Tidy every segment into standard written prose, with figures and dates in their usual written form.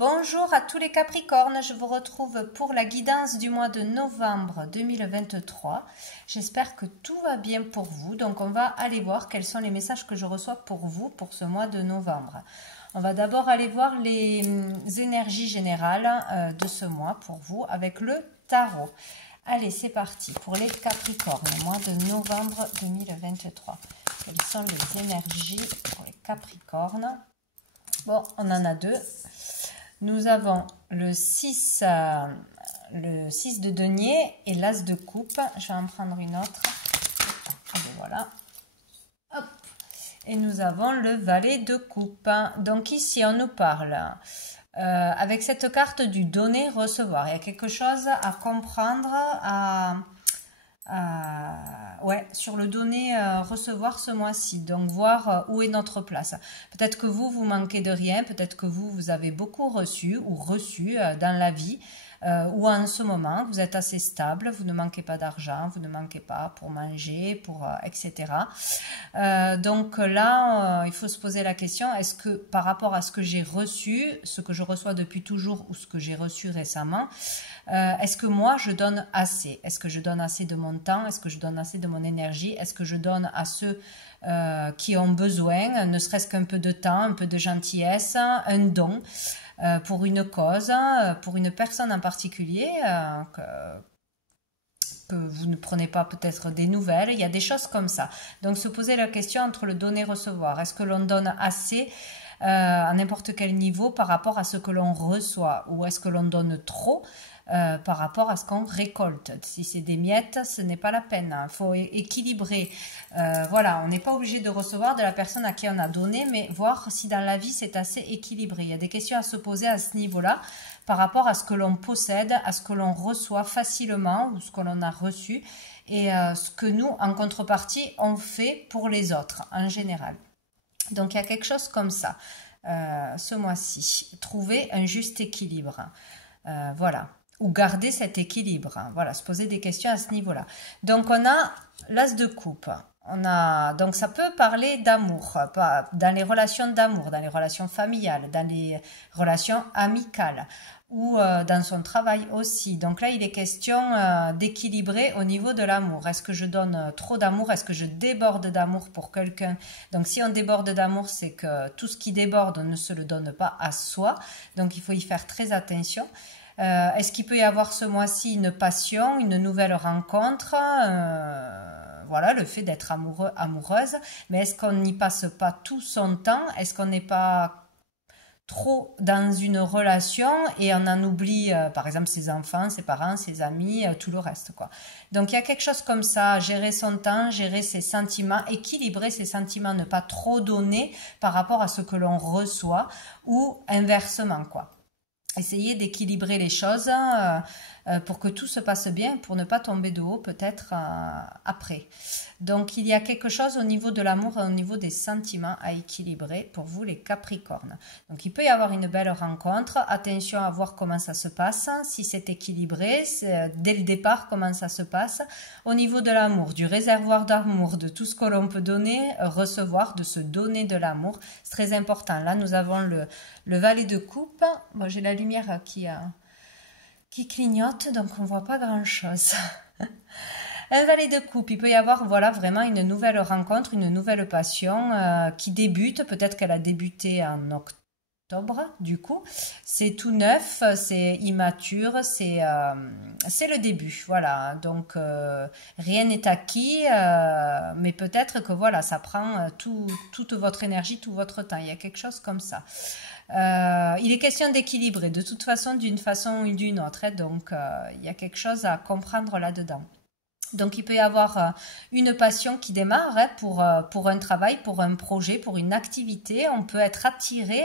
Bonjour à tous les Capricornes, je vous retrouve pour la guidance du mois de novembre 2023. J'espère que tout va bien pour vous. Donc on va aller voir quels sont les messages que je reçois pour vous pour ce mois de novembre. On va d'abord aller voir les énergies générales de ce mois pour vous avec le tarot. Allez, c'est parti pour les Capricornes, mois de novembre 2023. Quelles sont les énergies pour les Capricornes? Bon, on en a deux. Nous avons le 6 de denier et l'as de coupe. Je vais en prendre une autre. Allez, voilà. Hop. Et nous avons le valet de coupe. Donc ici, on nous parle, avec cette carte du donner-recevoir. Il y a quelque chose à comprendre, ouais, sur le donner recevoir ce mois-ci, donc voir où est notre place. Peut-être que vous manquez de rien, peut-être que vous avez beaucoup reçu ou reçu dans la vie, ou en ce moment vous êtes assez stable, vous ne manquez pas d'argent, vous ne manquez pas pour manger, pour etc. Donc là, il faut se poser la question, est-ce que par rapport à ce que j'ai reçu, ce que je reçois depuis toujours ou ce que j'ai reçu récemment, est-ce que moi je donne assez? Est-ce que je donne assez de mon temps? Est-ce que je donne assez de mon énergie? Est-ce que je donne à ceux qui ont besoin, ne serait-ce qu'un peu de temps, un peu de gentillesse, un don pour une cause, pour une personne en particulier que vous ne prenez pas peut-être des nouvelles, il y a des choses comme ça. Donc se poser la question entre le donner et recevoir. Est-ce que l'on donne assez à n'importe quel niveau par rapport à ce que l'on reçoit, ou est-ce que l'on donne trop par rapport à ce qu'on récolte? Si c'est des miettes, ce n'est pas la peine. Il faut équilibrer. Voilà, on n'est pas obligé de recevoir de la personne à qui on a donné, mais voir si dans la vie c'est assez équilibré. Il y a des questions à se poser à ce niveau-là par rapport à ce que l'on possède, à ce que l'on reçoit facilement ou ce que l'on a reçu, et ce que nous, en contrepartie, on fait pour les autres en général. Donc il y a quelque chose comme ça ce mois-ci. Trouver un juste équilibre. Voilà. Ou garder cet équilibre. Voilà, se poser des questions à ce niveau-là. Donc on a l'as de coupe. Donc ça peut parler d'amour, dans les relations d'amour, dans les relations familiales, dans les relations amicales, ou dans son travail aussi. Donc là, il est question d'équilibrer au niveau de l'amour. Est-ce que je donne trop d'amour? Est-ce que je déborde d'amour pour quelqu'un? Donc si on déborde d'amour, c'est que tout ce qui déborde, on ne se le donne pas à soi. Donc il faut y faire très attention. Est-ce qu'il peut y avoir ce mois-ci une passion, une nouvelle rencontre? Voilà, le fait d'être amoureux, amoureuse. Mais est-ce qu'on n'y passe pas tout son temps? Est-ce qu'on n'est pas trop dans une relation et on en oublie, par exemple, ses enfants, ses parents, ses amis, tout le reste, quoi. Donc il y a quelque chose comme ça, gérer son temps, gérer ses sentiments, équilibrer ses sentiments, ne pas trop donner par rapport à ce que l'on reçoit, ou inversement, quoi. Essayer d'équilibrer les choses pour que tout se passe bien, pour ne pas tomber de haut peut-être après. Donc il y a quelque chose au niveau de l'amour et au niveau des sentiments à équilibrer pour vous les Capricornes. Donc il peut y avoir une belle rencontre, attention à voir comment ça se passe, si c'est équilibré, dès le départ comment ça se passe. Au niveau de l'amour, du réservoir d'amour, de tout ce que l'on peut donner, recevoir, de se donner de l'amour, c'est très important. Là nous avons le valet de coupe. Bon, j'ai la lumière qui clignote, donc on voit pas grand chose. Un valet de coupe, il peut y avoir voilà vraiment une nouvelle rencontre, une nouvelle passion qui débute. Peut-être qu'elle a débuté en octobre, du coup. C'est tout neuf, c'est immature, c'est le début. Voilà, donc rien n'est acquis, mais peut-être que voilà, ça prend toute votre énergie, tout votre temps. Il y a quelque chose comme ça. Il est question d'équilibrer de toute façon, d'une façon ou d'une autre. Donc, il y a quelque chose à comprendre là-dedans. Donc, il peut y avoir une passion qui démarre pour un travail, pour un projet, pour une activité. On peut être attiré,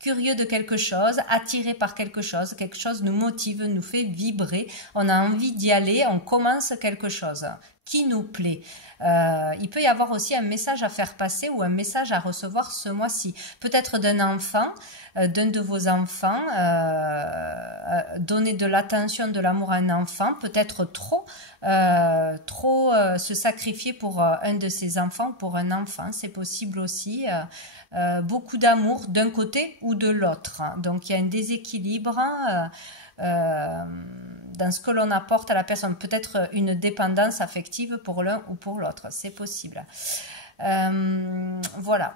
curieux de quelque chose, attiré par quelque chose nous motive, nous fait vibrer. On a envie d'y aller, on commence quelque chose qui nous plaît. Il peut y avoir aussi un message à faire passer ou un message à recevoir ce mois-ci. Peut-être d'un enfant, d'un de vos enfants, donner de l'attention, de l'amour à un enfant, peut-être trop se sacrifier pour un de ses enfants, pour un enfant, c'est possible aussi. beaucoup d'amour d'un côté ou de l'autre. Donc il y a un déséquilibre dans ce que l'on apporte à la personne. Peut-être une dépendance affective pour l'un ou pour l'autre, c'est possible. Voilà.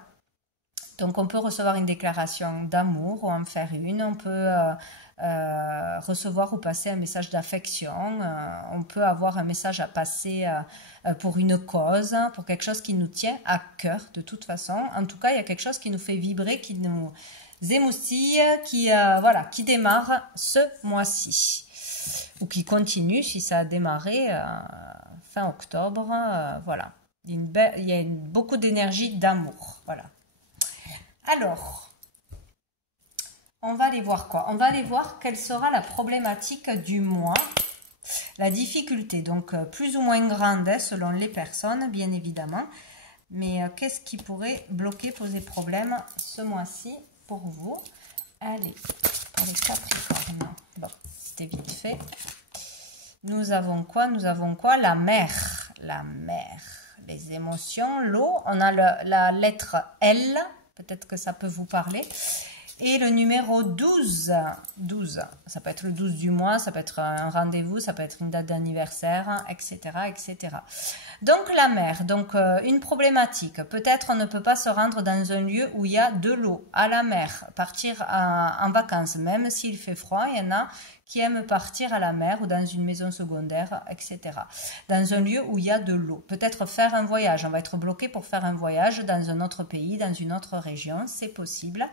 Donc on peut recevoir une déclaration d'amour ou en faire une, on peut recevoir ou passer un message d'affection, on peut avoir un message à passer pour une cause, pour quelque chose qui nous tient à cœur de toute façon. En tout cas, il y a quelque chose qui nous fait vibrer, qui nous émoustille, voilà, qui démarre ce mois-ci. Ou qui continue si ça a démarré fin octobre, voilà. Il y a beaucoup d'énergie d'amour, voilà. Alors, on va aller voir quoi? On va aller voir quelle sera la problématique du mois, la difficulté, donc plus ou moins grande hein, selon les personnes, bien évidemment. Mais qu'est-ce qui pourrait bloquer, poser problème ce mois-ci pour vous? Allez, pour les Capricornes. Bon, c'était vite fait. Nous avons quoi? Nous avons quoi? La mer. La mer. Les émotions, l'eau. On a la lettre L. Peut-être que ça peut vous parler. Et le numéro 12. 12. Ça peut être le 12 du mois, ça peut être un rendez-vous, ça peut être une date d'anniversaire, etc., etc. Donc la mer, donc une problématique. Peut-être on ne peut pas se rendre dans un lieu où il y a de l'eau, à la mer, partir en vacances, même s'il fait froid, il y en a qui aiment partir à la mer ou dans une maison secondaire, etc. Dans un lieu où il y a de l'eau. Peut-être faire un voyage, on va être bloqué pour faire un voyage dans un autre pays, dans une autre région, c'est possible.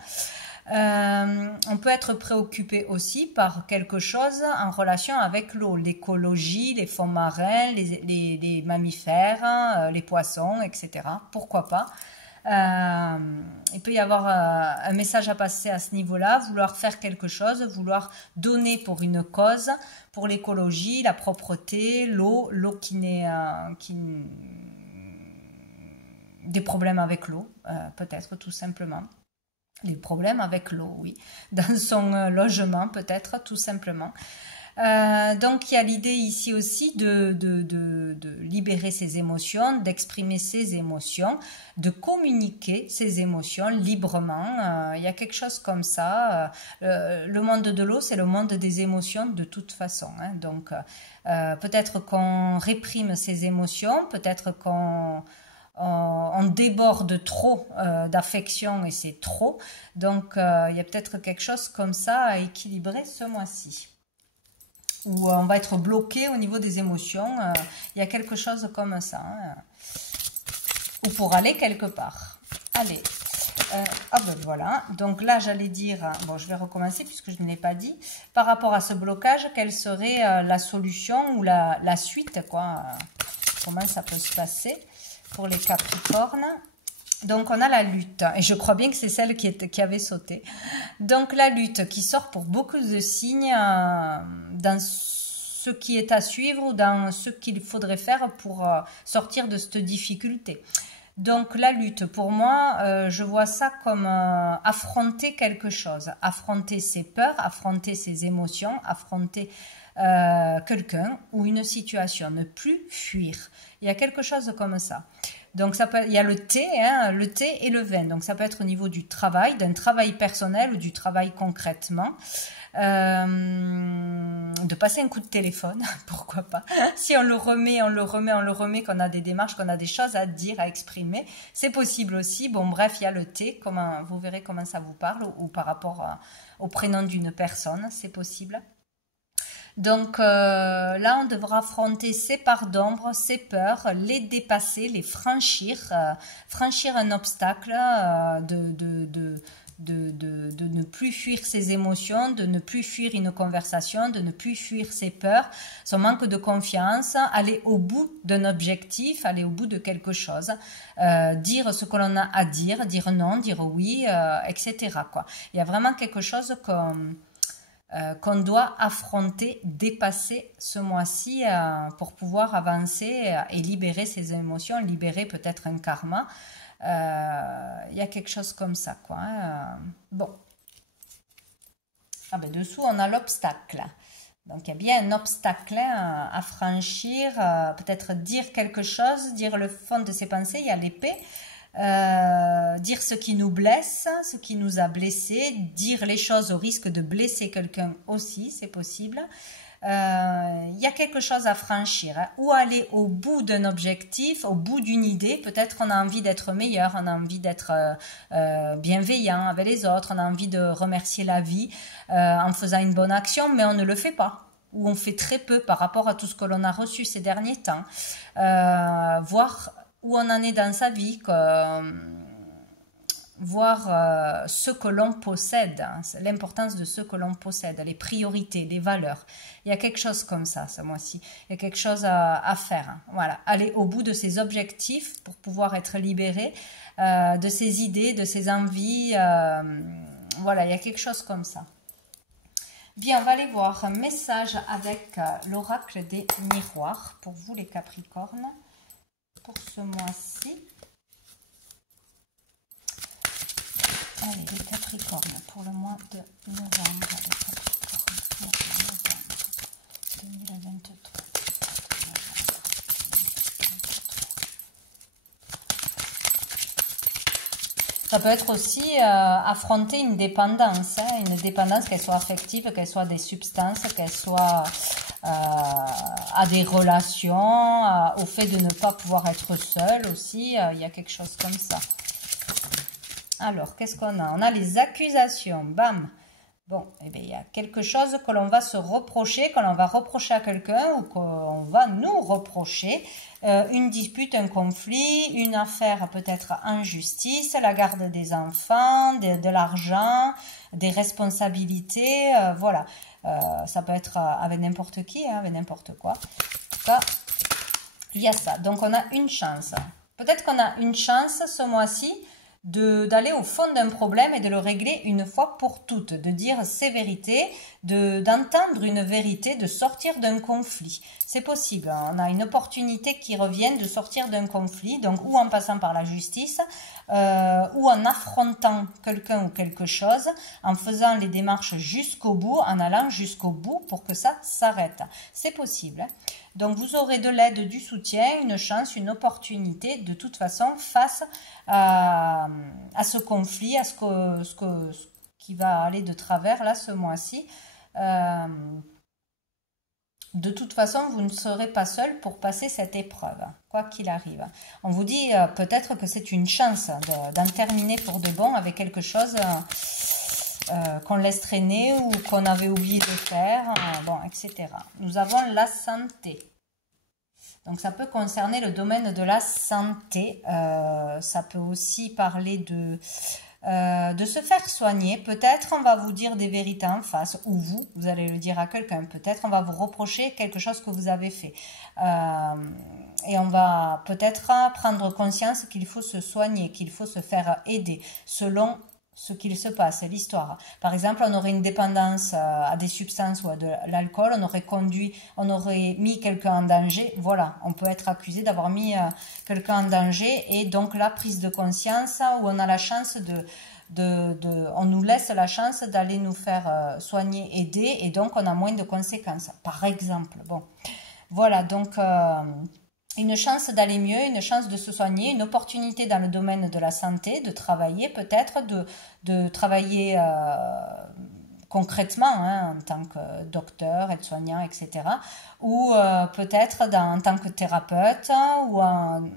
On peut être préoccupé aussi par quelque chose en relation avec l'eau, l'écologie, les fonds marins, les mammifères, les poissons, etc. Pourquoi pas? Il peut y avoir un message à passer à ce niveau-là, vouloir faire quelque chose, vouloir donner pour une cause, pour l'écologie, la propreté, l'eau qui n'est... des problèmes avec l'eau, peut-être tout simplement. Les problèmes avec l'eau, oui. Dans son logement, peut-être, tout simplement. Donc, il y a l'idée ici aussi de libérer ses émotions, d'exprimer ses émotions, de communiquer ses émotions librement. Il y a quelque chose comme ça. Le monde de l'eau, c'est le monde des émotions de toute façon. Hein. Donc, peut-être qu'on réprime ses émotions, peut-être qu'on déborde trop d'affection et c'est trop. Donc, il y a peut-être quelque chose comme ça à équilibrer ce mois-ci. Où on va être bloqué au niveau des émotions. Il y a quelque chose comme ça. Hein. Ou pour aller quelque part. Allez. Ah ben voilà. Donc là, j'allais dire... Bon, je vais recommencer puisque je ne l'ai pas dit. Par rapport à ce blocage, quelle serait la solution ou la suite, quoi. Comment ça peut se passer pour les Capricornes. Donc, on a la lutte. Et je crois bien que c'est celle qui avait sauté. Donc, la lutte qui sort pour beaucoup de signes dans ce qui est à suivre ou dans ce qu'il faudrait faire pour sortir de cette difficulté. Donc, la lutte, pour moi, je vois ça comme affronter quelque chose. Affronter ses peurs, affronter ses émotions, affronter quelqu'un ou une situation. Ne plus fuir. Il y a quelque chose comme ça. Donc, il y a le thé, hein, le thé et le vin. Donc, ça peut être au niveau du travail, d'un travail personnel ou du travail concrètement. De passer un coup de téléphone, pourquoi pas. Si on le remet, qu'on a des démarches, qu'on a des choses à dire, à exprimer, c'est possible aussi. Bon, bref, il y a le thé. Vous verrez comment ça vous parle ou par rapport au prénom d'une personne, c'est possible. Donc là, on devra affronter ses parts d'ombre, ses peurs, les dépasser, les franchir, franchir un obstacle, de ne plus fuir ses émotions, de ne plus fuir une conversation, de ne plus fuir ses peurs, son manque de confiance, aller au bout d'un objectif, aller au bout de quelque chose, dire ce que l'on a à dire, dire non, dire oui, etc. quoi. Il y a vraiment quelque chose qu'on doit affronter, dépasser ce mois-ci pour pouvoir avancer et libérer ses émotions, libérer peut-être un karma. Il y a quelque chose comme ça, quoi. Bon. Ah ben dessous, on a l'obstacle. Donc, il y a bien un obstacle à franchir, peut-être dire quelque chose, dire le fond de ses pensées. Il y a l'épée. dire ce qui nous blesse, ce qui nous a blessés, dire les choses au risque de blesser quelqu'un aussi, c'est possible. Il y a quelque chose à franchir, hein, ou aller au bout d'un objectif, au bout d'une idée. Peut-être on a envie d'être meilleur, on a envie d'être bienveillant avec les autres, on a envie de remercier la vie en faisant une bonne action, mais on ne le fait pas, ou on fait très peu par rapport à tout ce que l'on a reçu ces derniers temps. Voir où on en est dans sa vie, voir ce que l'on possède, hein, l'importance de ce que l'on possède, les priorités, les valeurs. Il y a quelque chose comme ça, ce mois-ci. Il y a quelque chose à faire. Hein. Voilà, aller au bout de ses objectifs pour pouvoir être libéré de ses idées, de ses envies. Voilà, il y a quelque chose comme ça. Bien, on va aller voir un message avec l'oracle des miroirs pour vous les Capricornes pour ce mois-ci. Allez, les Capricornes, pour le mois de novembre, les Capricornes, novembre 2023. Ça peut être aussi affronter une dépendance, hein, une dépendance qu'elle soit affective, qu'elle soit des substances, qu'elle soit à des relations, au fait de ne pas pouvoir être seul aussi, il y a quelque chose comme ça. Alors, qu'est-ce qu'on a? On a les accusations, bam. Bon, eh bien, il y a quelque chose que l'on va se reprocher, que l'on va reprocher à quelqu'un ou qu'on va nous reprocher. Une dispute, un conflit, une affaire peut-être en justice, la garde des enfants, de l'argent, des responsabilités, voilà. Ça peut être avec n'importe qui, hein, avec n'importe quoi. En tout cas, il y a ça. Donc, on a une chance. Peut-être qu'on a une chance ce mois-ci d'aller au fond d'un problème et de le régler une fois pour toutes, de dire ses vérités, d'entendre une vérité, de sortir d'un conflit. C'est possible, on a une opportunité qui revient de sortir d'un conflit, donc ou en passant par la justice, ou en affrontant quelqu'un ou quelque chose, en faisant les démarches jusqu'au bout, en allant jusqu'au bout pour que ça s'arrête. C'est possible. Hein. Donc vous aurez de l'aide, du soutien, une chance, une opportunité de toute façon face à ce conflit, à ce qui va aller de travers là ce mois-ci. De toute façon, vous ne serez pas seul pour passer cette épreuve, quoi qu'il arrive. On vous dit peut-être que c'est une chance d'en terminer pour de bon avec quelque chose qu'on laisse traîner ou qu'on avait oublié de faire, bon, etc. Nous avons la santé. Donc, ça peut concerner le domaine de la santé. Ça peut aussi parler de se faire soigner. Peut-être on va vous dire des vérités en face, ou vous allez le dire à quelqu'un. Peut-être on va vous reprocher quelque chose que vous avez fait. Et on va peut-être prendre conscience qu'il faut se soigner, qu'il faut se faire aider selon ce qu'il se passe, l'histoire. Par exemple, on aurait une dépendance à des substances ou à de l'alcool, on aurait mis quelqu'un en danger. Voilà, on peut être accusé d'avoir mis quelqu'un en danger et donc la prise de conscience où on a la chance on nous laisse la chance d'aller nous faire soigner, aider et donc on a moins de conséquences. Par exemple, bon, voilà donc. Une chance d'aller mieux, une chance de se soigner, une opportunité dans le domaine de la santé, de travailler peut-être, de travailler concrètement hein, en tant que docteur, aide-soignant, etc. Ou peut-être en tant que thérapeute ou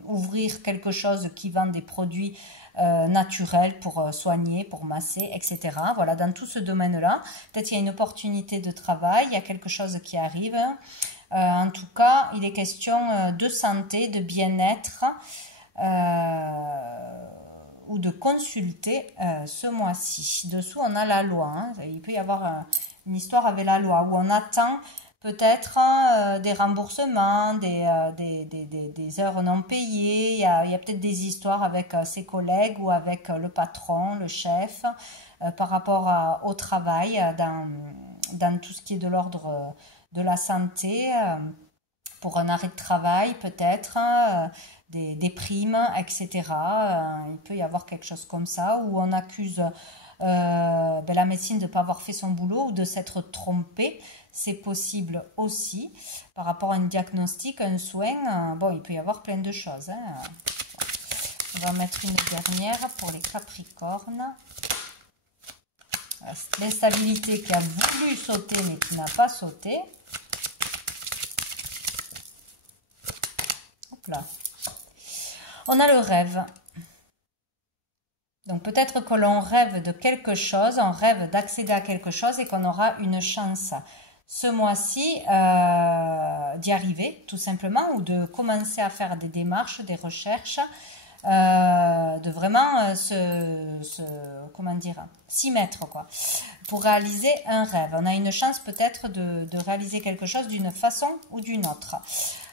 ouvrir quelque chose qui vend des produits naturels pour soigner, pour masser, etc. Voilà, dans tout ce domaine-là, peut-être il y a une opportunité de travail, il y a quelque chose qui arrive. En tout cas, il est question de santé, de bien-être ou de consulter ce mois-ci. Dessous, on a la loi. Hein. Il peut y avoir une histoire avec la loi où on attend peut-être des remboursements, des heures non payées. Il y a peut-être des histoires avec ses collègues ou avec le patron, le chef, par rapport au travail, dans tout ce qui est de l'ordre de la santé, pour un arrêt de travail peut-être, des primes, etc. Il peut y avoir quelque chose comme ça, où on accuse la médecine de ne pas avoir fait son boulot ou de s'être trompé. C'est possible aussi, par rapport à un diagnostic, un soin. Bon, il peut y avoir plein de choses. Hein. On va mettre une dernière pour les Capricornes. L'instabilité qui a voulu sauter mais qui n'a pas sauté. Hop là. On a le rêve. Donc peut-être que l'on rêve de quelque chose, on rêve d'accéder à quelque chose et qu'on aura une chance ce mois-ci d'y arriver tout simplement, ou de commencer à faire des démarches, des recherches, de vraiment comment dire, s'y mettre quoi, pour réaliser un rêve. On a une chance peut-être de réaliser quelque chose d'une façon ou d'une autre.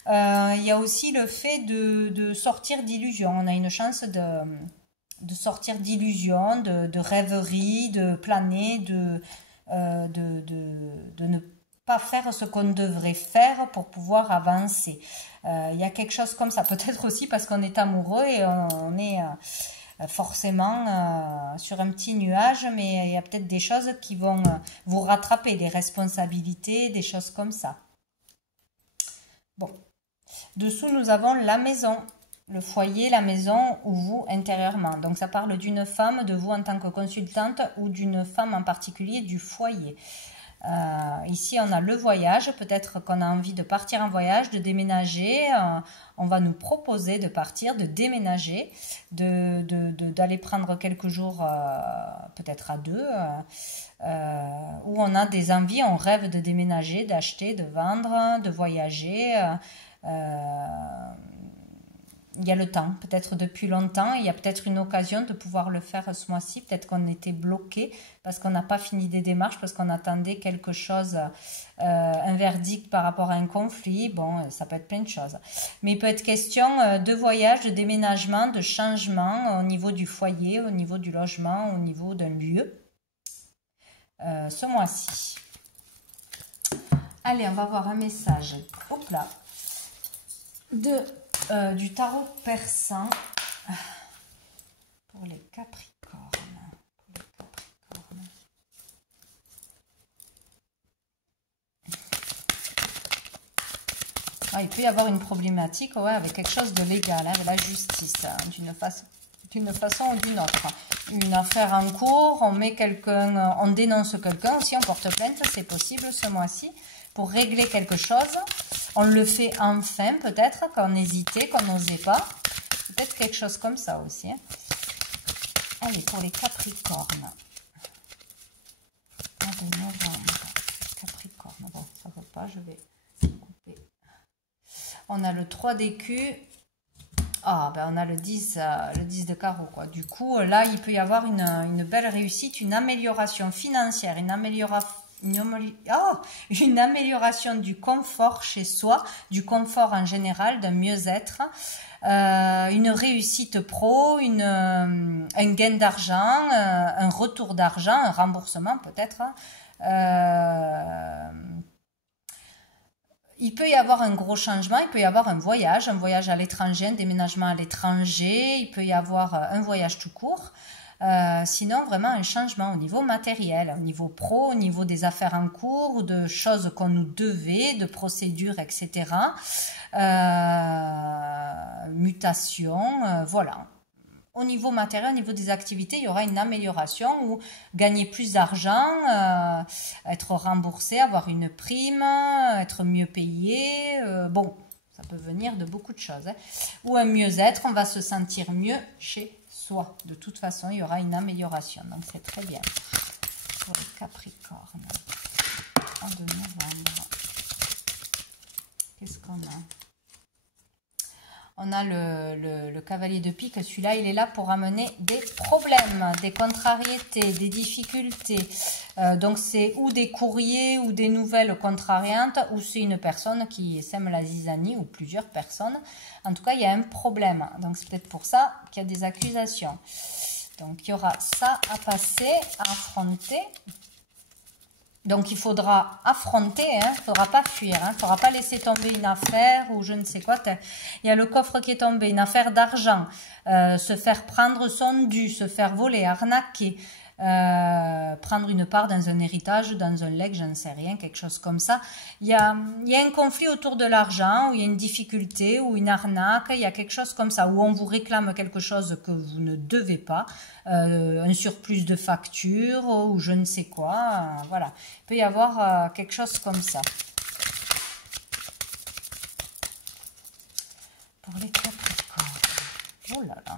Il y a aussi le fait de sortir d'illusions. On a une chance de sortir d'illusions, de rêveries, de planer, de ne pas faire ce qu'on devrait faire pour pouvoir avancer. Il y a quelque chose comme ça, peut-être aussi parce qu'on est amoureux et on est forcément sur un petit nuage, mais il y a peut-être des choses qui vont vous rattraper, des responsabilités, des choses comme ça. Bon, dessous nous avons la maison. Le foyer, la maison ou vous intérieurement. Donc ça parle d'une femme, de vous en tant que consultante ou d'une femme en particulier du foyer. Ici on a le voyage, peut-être qu'on a envie de partir en voyage, de déménager. On va nous proposer de partir, de déménager, d'aller prendre quelques jours peut-être à deux. Où on a des envies, on rêve de déménager, d'acheter, de vendre, de voyager. Il y a le temps, peut-être depuis longtemps, il y a peut-être une occasion de pouvoir le faire ce mois-ci, peut-être qu'on était bloqué parce qu'on n'a pas fini des démarches, parce qu'on attendait quelque chose, un verdict par rapport à un conflit, bon, ça peut être plein de choses. Mais il peut être question de voyage, de déménagement, de changement au niveau du foyer, au niveau du logement, au niveau d'un lieu, ce mois-ci. Allez, on va voir un message, hop là, du tarot persan pour les Capricornes. Ah, il peut y avoir une problématique avec quelque chose de légal, avec la justice, d'une façon ou d'une autre. Une affaire en cours, on met quelqu'un, on dénonce quelqu'un, aussi on porte plainte, c'est possible ce mois-ci, pour régler quelque chose. On le fait enfin, peut-être, qu'on hésitait, qu'on n'osait pas. Peut-être quelque chose comme ça aussi. Hein. Allez, pour les Capricornes. Mois de novembre. Capricorne. Bon, ça ne va pas, je vais couper. On a le 3 d'écus. Ah, ben on a le 10 de carreau, quoi. Du coup, là, il peut y avoir une belle réussite, une amélioration financière, une amélioration du confort chez soi, du confort en général, d'un mieux-être, une réussite pro, un gain d'argent, un retour d'argent, un remboursement peut-être. Il peut y avoir un gros changement, il peut y avoir un voyage à l'étranger, un déménagement à l'étranger, il peut y avoir un voyage tout court. Sinon, vraiment un changement au niveau matériel, au niveau pro, au niveau des affaires en cours, de choses qu'on nous devait, de procédures, etc. Mutation, voilà. Au niveau matériel, au niveau des activités, il y aura une amélioration ou gagner plus d'argent, être remboursé, avoir une prime, être mieux payé. Bon, ça peut venir de beaucoup de choses. Hein. Ou un mieux-être, on va se sentir mieux chez soi. De toute façon, il y aura une amélioration. Donc, c'est très bien. Pour les Capricornes. En de novembre. Qu'est-ce qu'on a ? On a le cavalier de pique. Celui-là, il est là pour amener des problèmes, des contrariétés, des difficultés. Donc, c'est ou des courriers ou des nouvelles contrariantes, ou c'est une personne qui sème la zizanie, ou plusieurs personnes. En tout cas, il y a un problème. Donc, c'est peut-être pour ça qu'il y a des accusations. Donc, il y aura ça à passer, à affronter. Donc, il faudra affronter, il ne faudra pas fuir, il ne faudra pas laisser tomber une affaire ou je ne sais quoi. Il y a le coffre qui est tombé, une affaire d'argent, se faire prendre son dû, se faire voler, arnaquer, prendre une part dans un héritage, dans un legs, j'en sais rien, quelque chose comme ça. Il y a un conflit autour de l'argent, où il y a une difficulté, ou une arnaque, il y a quelque chose comme ça, où on vous réclame quelque chose que vous ne devez pas, un surplus de facture, ou je ne sais quoi, voilà. Il peut y avoir quelque chose comme ça. Pour les Capricornes, oh là là.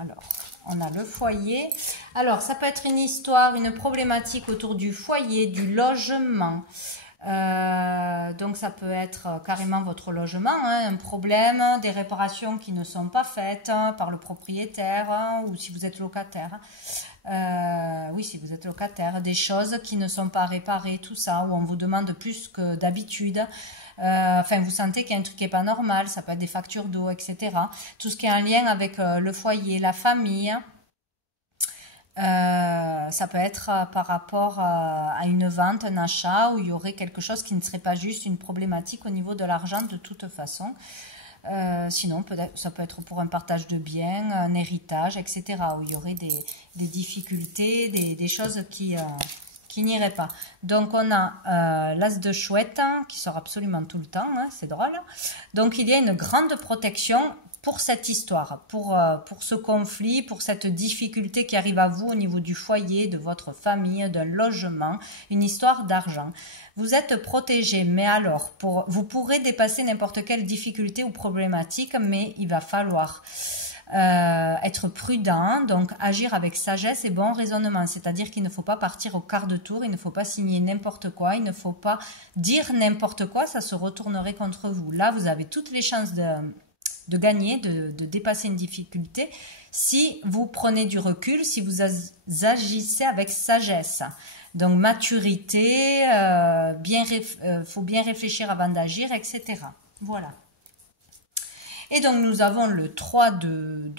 Alors, on a le foyer. Alors, ça peut être une histoire, une problématique autour du foyer, du logement. Donc, ça peut être carrément votre logement, hein, un problème, des réparations qui ne sont pas faites par le propriétaire ou si vous êtes locataire. Oui, si vous êtes locataire, des choses qui ne sont pas réparées, tout ça, où on vous demande plus que d'habitude. Enfin, vous sentez qu'il y a un truc qui n'est pas normal, ça peut être des factures d'eau, etc. Tout ce qui est en lien avec le foyer, la famille. Ça peut être par rapport à une vente, un achat, où il y aurait quelque chose qui ne serait pas juste une problématique au niveau de l'argent de toute façon. Sinon, ça peut être pour un partage de biens, un héritage, etc., où il y aurait des difficultés, des choses qui n'iraient pas. Donc, on a l'as de chouette, hein, qui sort absolument tout le temps, hein, c'est drôle. Donc, il y a une grande protection pour cette histoire, pour ce conflit, pour cette difficulté qui arrive à vous au niveau du foyer, de votre famille, d'un logement, une histoire d'argent. Vous êtes protégé, mais alors, vous pourrez dépasser n'importe quelle difficulté ou problématique, mais il va falloir être prudent, donc agir avec sagesse et bon raisonnement, c'est-à-dire qu'il ne faut pas partir au quart de tour, il ne faut pas signer n'importe quoi, il ne faut pas dire n'importe quoi, ça se retournerait contre vous. Là, vous avez toutes les chances de gagner, de dépasser une difficulté, si vous prenez du recul, si vous agissez avec sagesse. Donc maturité, faut bien réfléchir avant d'agir, etc. Voilà. Et donc nous avons le 3 de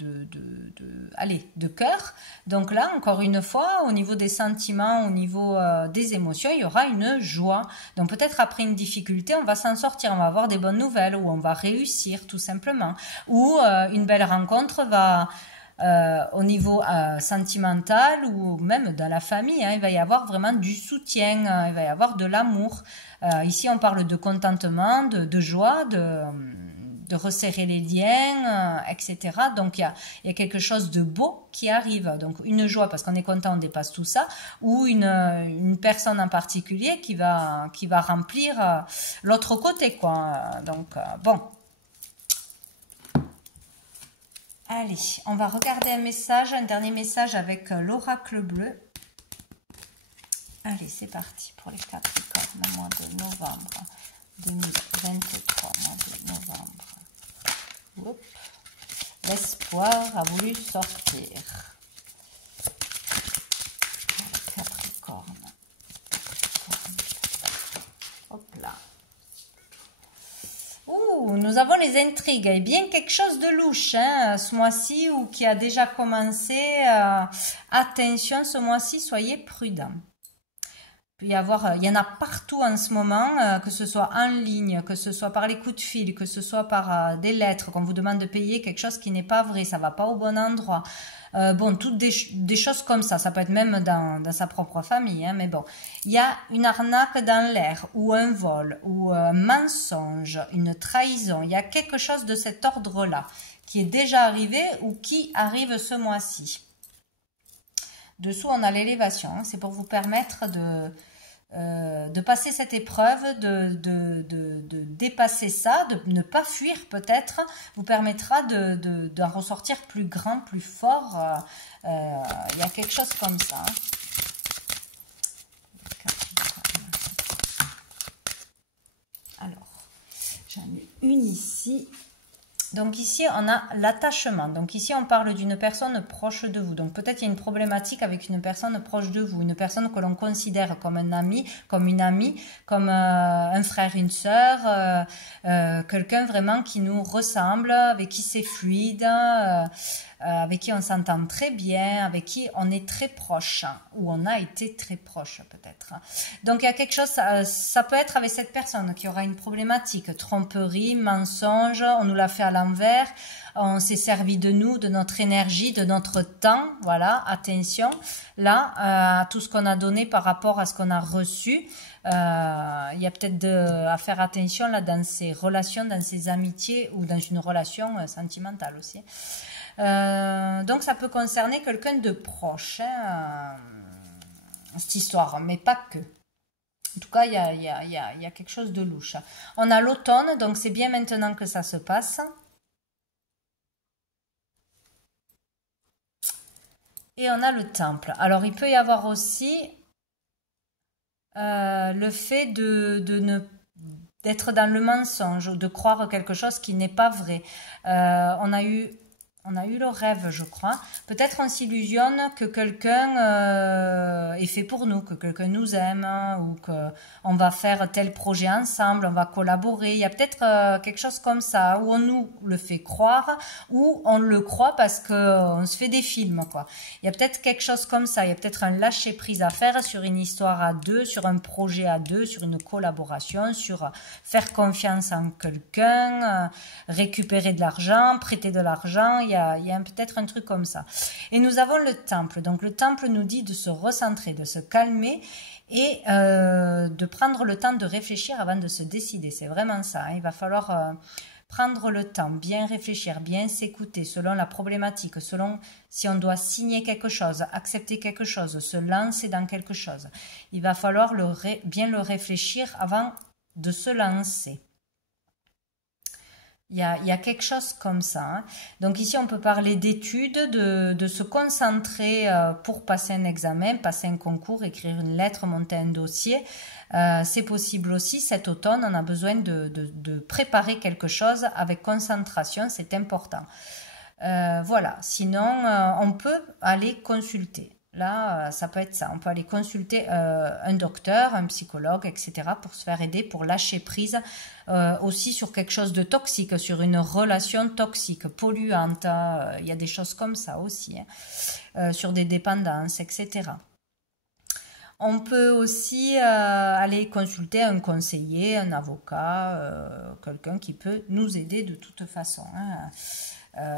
cœur. Donc là, encore une fois, au niveau des sentiments, au niveau des émotions, il y aura une joie. Donc peut-être après une difficulté, on va s'en sortir, on va avoir des bonnes nouvelles, ou on va réussir tout simplement. Ou une belle rencontre va... au niveau sentimental ou même dans la famille, hein, il va y avoir vraiment du soutien, il va y avoir de l'amour. Ici, on parle de contentement, de joie, de resserrer les liens, etc. Donc, il y a quelque chose de beau qui arrive. Donc, une joie parce qu'on est content, on dépasse tout ça, ou une personne en particulier qui va remplir l'autre côté, quoi. Donc, bon. Allez, on va regarder un dernier message avec l'oracle bleu. Allez, c'est parti pour les Capricornes, mois de novembre 2023, mois de novembre. Oups. L'espoir a voulu sortir. Capricorne. Hop là. Ouh, nous avons les intrigues. Et bien quelque chose de louche, hein, ce mois-ci, ou qui a déjà commencé. Attention, ce mois-ci, soyez prudents. Il y en a partout en ce moment, que ce soit en ligne, que ce soit par les coups de fil, que ce soit par des lettres qu'on vous demande de payer quelque chose qui n'est pas vrai, ça va pas au bon endroit. Bon, toutes des choses comme ça peut être même dans sa propre famille, hein, mais bon. Il y a une arnaque dans l'air, ou un vol, ou un mensonge, une trahison. Il y a quelque chose de cet ordre-là qui est déjà arrivé ou qui arrive ce mois-ci. Dessous, on a l'élévation, hein, c'est pour vous permettre de passer cette épreuve, de dépasser ça, de ne pas fuir peut-être, vous permettra d'en ressortir plus grand, plus fort. Il y a quelque chose comme ça. Alors, j'en ai une ici. Donc ici, on a l'attachement. Donc ici, on parle d'une personne proche de vous. Donc peut-être il y a une problématique avec une personne proche de vous, une personne que l'on considère comme un ami, comme une amie, comme un frère, une sœur, quelqu'un vraiment qui nous ressemble, avec qui c'est fluide. avec qui on s'entend très bien, avec qui on est très proche, ou on a été très proche peut-être. Donc il y a quelque chose, ça peut être avec cette personne qui aura une problématique, tromperie, mensonge, on nous l'a fait à l'envers, on s'est servi de nous, de notre énergie, de notre temps, voilà, attention, là, à tout ce qu'on a donné par rapport à ce qu'on a reçu. Il y a peut-être à faire attention là dans ces relations, dans ces amitiés ou dans une relation sentimentale aussi. Donc ça peut concerner quelqu'un de proche, hein, cette histoire, mais pas que. En tout cas, il y a quelque chose de louche. On a l'automne, donc c'est bien maintenant que ça se passe. Et on a le temple. Alors, il peut y avoir aussi le fait d'être dans le mensonge ou de croire quelque chose qui n'est pas vrai. On a eu le rêve, je crois. Peut-être on s'illusionne que quelqu'un est fait pour nous, que quelqu'un nous aime, hein, ou qu'on va faire tel projet ensemble, on va collaborer. Il y a peut-être quelque chose comme ça, où on nous le fait croire, ou on le croit parce qu'on se fait des films, quoi. Il y a peut-être quelque chose comme ça. Il y a peut-être un lâcher-prise à faire sur une histoire à deux, sur un projet à deux, sur une collaboration, sur faire confiance en quelqu'un, récupérer de l'argent, prêter de l'argent. Il y a peut-être un truc comme ça. Et nous avons le temple. Donc le temple nous dit de se recentrer, de se calmer et de prendre le temps de réfléchir avant de se décider. C'est vraiment ça, hein. Il va falloir prendre le temps, bien réfléchir, bien s'écouter selon la problématique, selon si on doit signer quelque chose, accepter quelque chose, se lancer dans quelque chose. Il va falloir bien le réfléchir avant de se lancer. Il y a quelque chose comme ça, hein. Donc ici, on peut parler d'études, de se concentrer pour passer un examen, passer un concours, écrire une lettre, monter un dossier. C'est possible aussi, cet automne, on a besoin de préparer quelque chose avec concentration, c'est important. Voilà, sinon, on peut aller consulter. Là, ça peut être ça. On peut aller consulter un docteur, un psychologue, etc. pour se faire aider, pour lâcher prise aussi sur quelque chose de toxique, sur une relation toxique, polluante. Il y a des choses comme ça aussi, hein, sur des dépendances, etc. On peut aussi aller consulter un conseiller, un avocat, quelqu'un qui peut nous aider de toute façon, hein.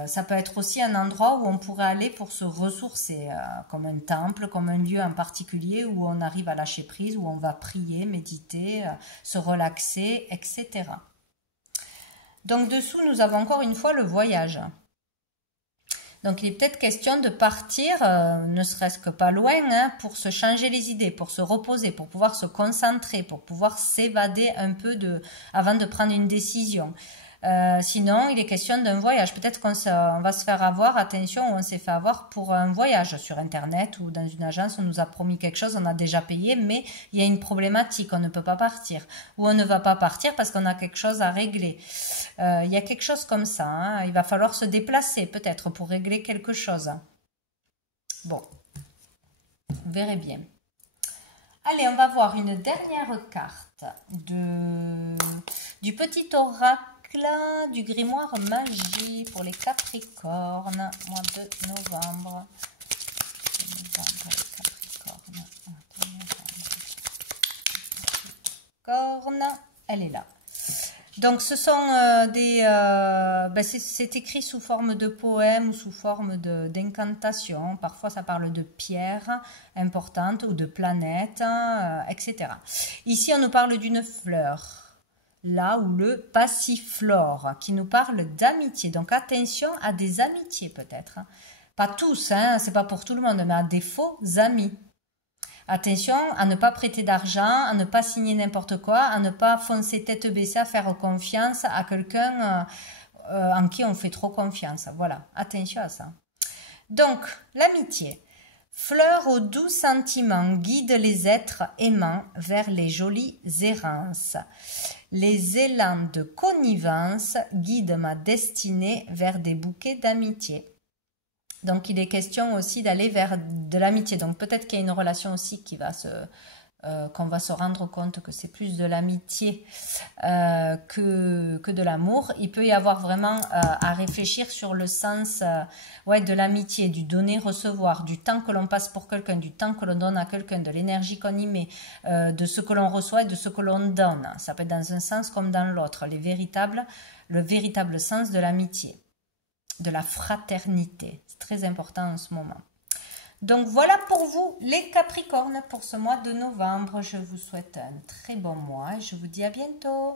Ça peut être aussi un endroit où on pourrait aller pour se ressourcer, comme un temple, comme un lieu en particulier où on arrive à lâcher prise, où on va prier, méditer, se relaxer, etc. Donc dessous, nous avons encore une fois le voyage. Donc il est peut-être question de partir, ne serait-ce que pas loin, hein, pour se changer les idées, pour se reposer, pour pouvoir se concentrer, pour pouvoir s'évader un peu avant de prendre une décision. Sinon, il est question d'un voyage. Peut-être qu'on va se faire avoir, attention, on s'est fait avoir pour un voyage sur Internet ou dans une agence, on nous a promis quelque chose, on a déjà payé, mais il y a une problématique, on ne peut pas partir. Ou on ne va pas partir parce qu'on a quelque chose à régler. Il y a quelque chose comme ça, hein. Il va falloir se déplacer peut-être pour régler quelque chose. Bon, vous verrez bien. Allez, on va voir une dernière carte du petit oracle du grimoire magie pour les Capricornes, mois de novembre. Capricorne, elle est là. Donc ce sont c'est écrit sous forme de poème ou sous forme d'incantation. Parfois ça parle de pierres importantes ou de planètes, etc. Ici on nous parle d'une fleur. Là où le passiflore, qui nous parle d'amitié. Donc attention à des amitiés peut-être. Pas tous, hein, c'est pas pour tout le monde, mais à des faux amis. Attention à ne pas prêter d'argent, à ne pas signer n'importe quoi, à ne pas foncer tête baissée, à faire confiance à quelqu'un en qui on fait trop confiance. Voilà, attention à ça. Donc, l'amitié. Fleur aux doux sentiments guide les êtres aimants vers les jolies errances. Les élans de connivence guident ma destinée vers des bouquets d'amitié. Donc il est question aussi d'aller vers de l'amitié. Donc peut-être qu'il y a une relation aussi qui va qu'on va se rendre compte que c'est plus de l'amitié que de l'amour. Il peut y avoir vraiment à réfléchir sur le sens ouais, de l'amitié, du donner-recevoir, du temps que l'on passe pour quelqu'un, du temps que l'on donne à quelqu'un, de l'énergie qu'on y met, de ce que l'on reçoit et de ce que l'on donne. Ça peut être dans un sens comme dans l'autre, le véritable sens de l'amitié, de la fraternité. C'est très important en ce moment. Donc voilà pour vous les Capricornes pour ce mois de novembre. Je vous souhaite un très bon mois et je vous dis à bientôt.